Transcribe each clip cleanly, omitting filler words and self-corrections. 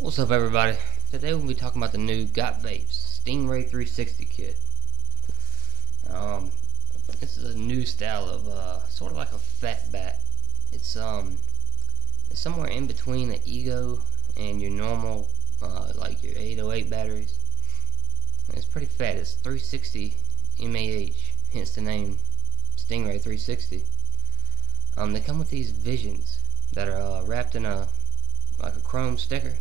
What's up, everybody? Today we'll be talking about the new Gotvapes Stingray 360 kit. This is a new style of sort of like a fat bat. It's somewhere in between the Ego and your normal like your 808 batteries. And it's pretty fat. It's 360 mAh, hence the name Stingray 360. They come with these visions that are wrapped in a chrome sticker.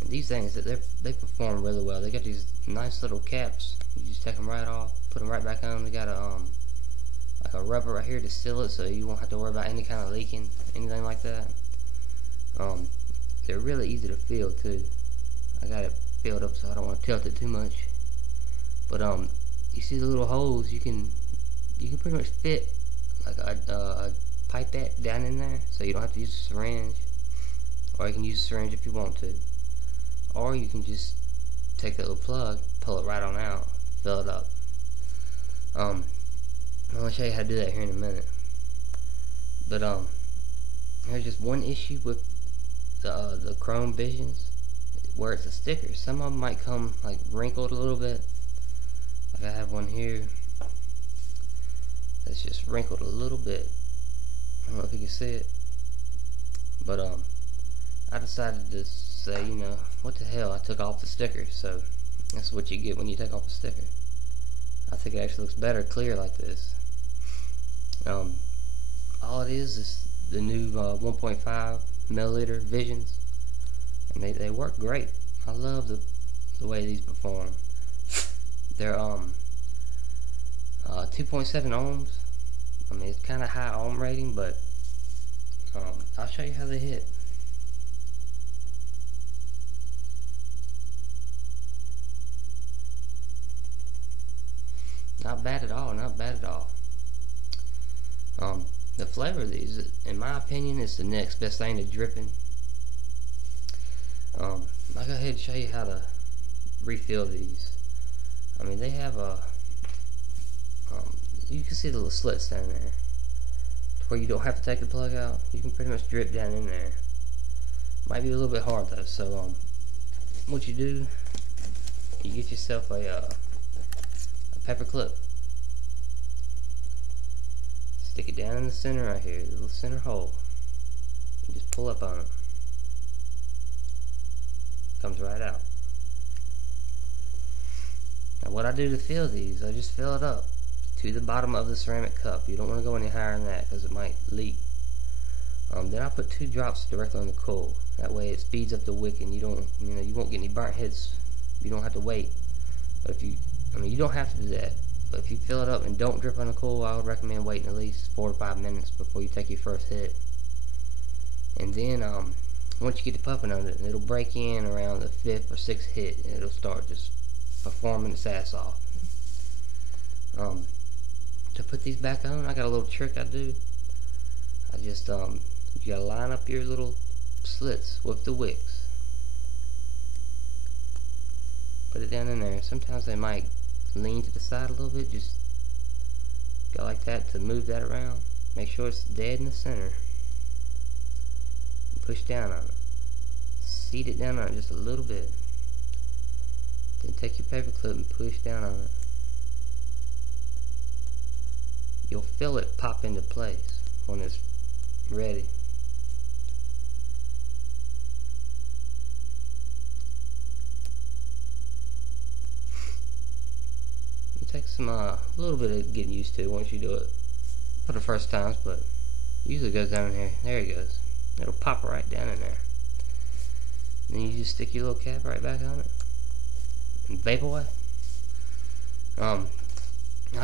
And these things, they perform really well. They got these nice little caps. You just take them right off, put them right back on. They got like a rubber right here to seal it, so you won't have to worry about any kind of leaking, anything like that. They're really easy to feel too. I got it filled up so I don't want to tilt it too much. But you see the little holes? You can pretty much fit like a pipette down in there, so you don't have to use a syringe, or you can use a syringe if you want to. Or you can just take that little plug, pull it right on out, fill it up. I'm gonna show you how to do that here in a minute. But there's just one issue with the Chrome Visions, where it's a sticker. Some of them might come like wrinkled a little bit. Like I have one here that's just wrinkled a little bit. I don't know if you can see it, but I decided to say, you know, what the hell, I took off the sticker. So that's what you get when you take off the sticker. I think it actually looks better clear like this. All it is the new 1.5 milliliter Visions, and they work great. I love the way these perform. They're 2.7 ohms. I mean, it's kind of high ohm rating, but I'll show you how they hit. Not bad at all, not bad at all. The flavor of these, in my opinion, is the next best thing to dripping. I'll go ahead and show you how to refill these. I mean, they have you can see the little slits down there, where you don't have to take the plug out. You can pretty much drip down in there. Might be a little bit hard though, so what you do, you get yourself a paper clip. Stick it down in the center right here, the little center hole. And just pull up on it. Comes right out. Now what I do to fill these, I just fill it up to the bottom of the ceramic cup. You don't want to go any higher than that because it might leak. Then I put 2 drops directly on the coal. That way it speeds up the wick, and you won't get any burnt hits. You don't have to wait. But if you you don't have to do that, but if you fill it up and don't drip on the coal, I would recommend waiting at least 4 to 5 minutes before you take your first hit. And then once you get to puffing on it, it'll break in around the 5th or 6th hit, and it'll start just performing its ass off. To put these back on, I got a little trick I do. I just you gotta line up your little slits with the wicks. Put it down in there. Sometimes they might lean to the side a little bit. Just go like that to move that around. Make sure it's dead in the center. And push down on it. Seat it down on it just a little bit. Then take your paper clip and push down on it. You'll feel it pop into place when it's ready. Takes some a little bit of getting used to once you do it for the first times, but usually goes down here. There it goes. It'll pop right down in there. And then you just stick your little cap right back on it and vape away. I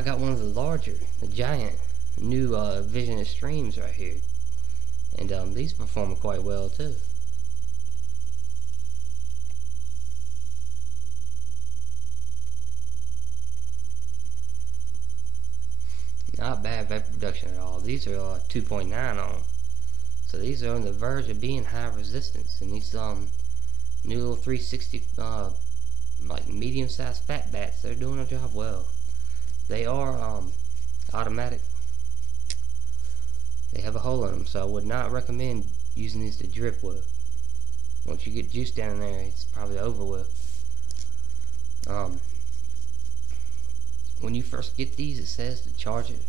got one of the larger, the giant new Vision Extremes right here, and these perform quite well too. Not bad vapor production at all. These are 2.9 ohm, so these are on the verge of being high resistance. And these new little 360 like medium-sized fat bats, they're doing their job well. They are automatic. They have a hole in them, so I would not recommend using these to drip with. Once you get juice down in there, it's probably over with. When you first get these, it says to charge it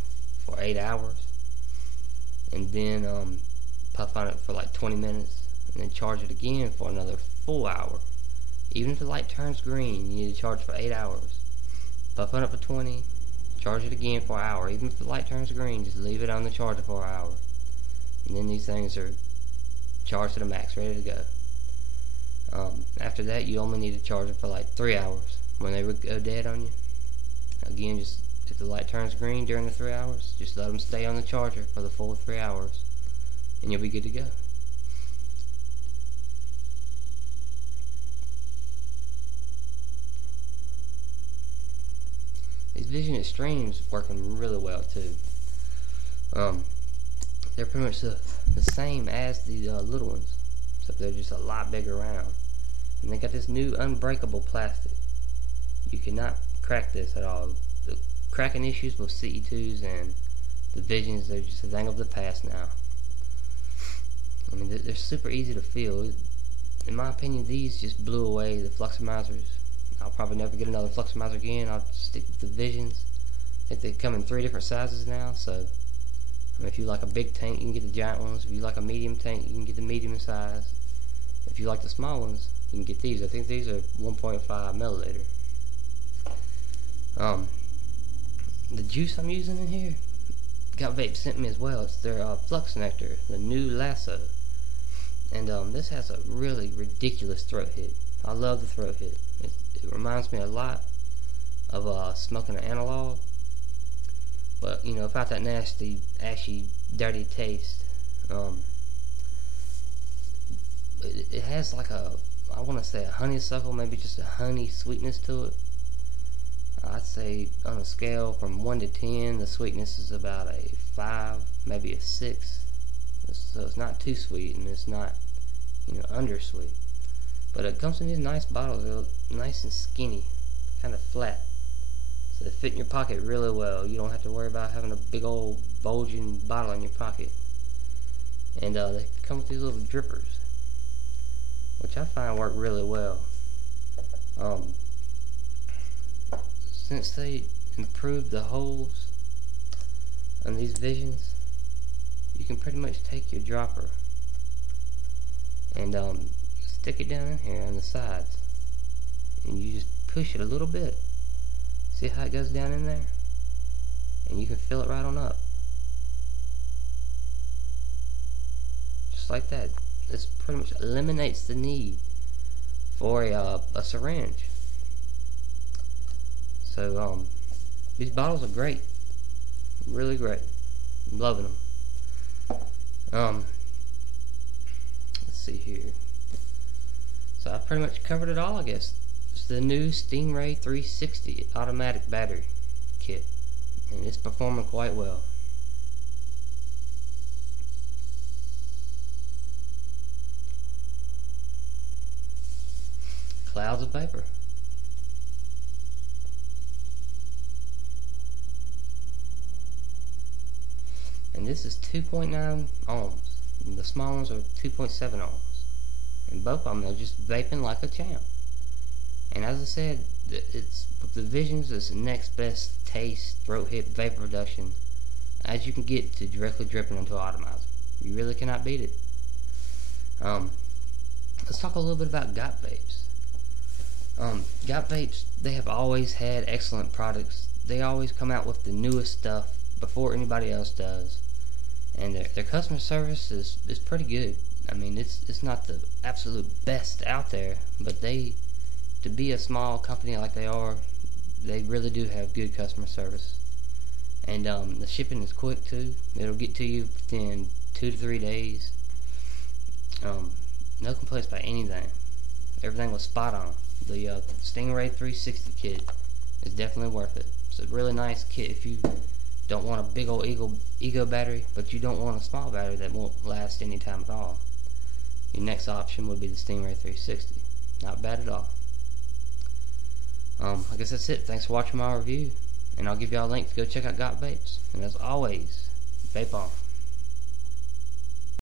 for 8 hours, and then puff on it for like 20 minutes, and then charge it again for another full hour. Even if the light turns green, you need to charge for 8 hours. Puff on it for 20, charge it again for an hour. Even if the light turns green, just leave it on the charger for an hour, and then these things are charged to the max, ready to go. After that, you only need to charge it for like 3 hours. When they go dead on you, again, just if the light turns green during the 3 hours, just let them stay on the charger for the full 3 hours, and you'll be good to go. These Vision Extremes working really well too. They're pretty much the same as the little ones, except they're just a lot bigger around. And they got this new unbreakable plastic. You cannot crack this at all. The cracking issues with CE2s and the Visions, they're just a thing of the past now. I mean, they're super easy to feel. In my opinion, these just blew away the Fluximizers. I'll probably never get another Fluximizer again. I'll stick with the Visions. I think they come in 3 different sizes now, so I mean, if you like a big tank, you can get the giant ones. If you like a medium tank, you can get the medium size. If you like the small ones, you can get these. I think these are 1.5 milliliter. The juice I'm using in here, Gotvapes sent me as well. It's their Flux Nectar, the new Lasso. And this has a really ridiculous throat hit. I love the throat hit. It reminds me a lot of smoking an analog, but you know, without that nasty, ashy, dirty taste. It has like a, I want to say a honeysuckle, maybe just a honey sweetness to it. I'd say on a scale from 1 to 10, the sweetness is about a 5, maybe a 6. So it's not too sweet, and it's not, you know, undersweet. But it comes in these nice bottles. They're nice and skinny, kind of flat, so they fit in your pocket really well. You don't have to worry about having a big old bulging bottle in your pocket. And they come with these little drippers, which I find work really well. Since they improved the holes on these Visions, you can pretty much take your dropper and stick it down in here on the sides, and you just push it a little bit. See how it goes down in there? And you can fill it right on up. Just like that. This pretty much eliminates the need for a syringe. So these bottles are great, really great. I'm loving them. Let's see here. So I pretty much covered it all, I guess. It's the new Stingray 360 automatic battery kit, and it's performing quite well. Clouds of vapor. And this is 2.9 ohms. And the small ones are 2.7 ohms. And both of them are just vaping like a champ. And as I said, it's with the Visions, it's the next best taste, throat hit, vapor reduction as you can get to directly dripping into an atomizer. You really cannot beat it. Let's talk a little bit about Gotvapes. Gotvapes, they have always had excellent products. They always come out with the newest stuff before anybody else does, and their customer service is pretty good. I mean, it's not the absolute best out there, but to be a small company like they are, they really do have good customer service. And the shipping is quick too. It'll get to you within 2 to 3 days. No complaints about anything. Everything was spot on. The Stingray 360 kit is definitely worth it. It's a really nice kit if you don't want a big old ego battery, but you don't want a small battery that won't last any time at all. Your next option would be the Stingray 360. Not bad at all. I guess that's it. Thanks for watching my review, and I'll give y'all a link to go check out Gotvapes. And as always, vape on.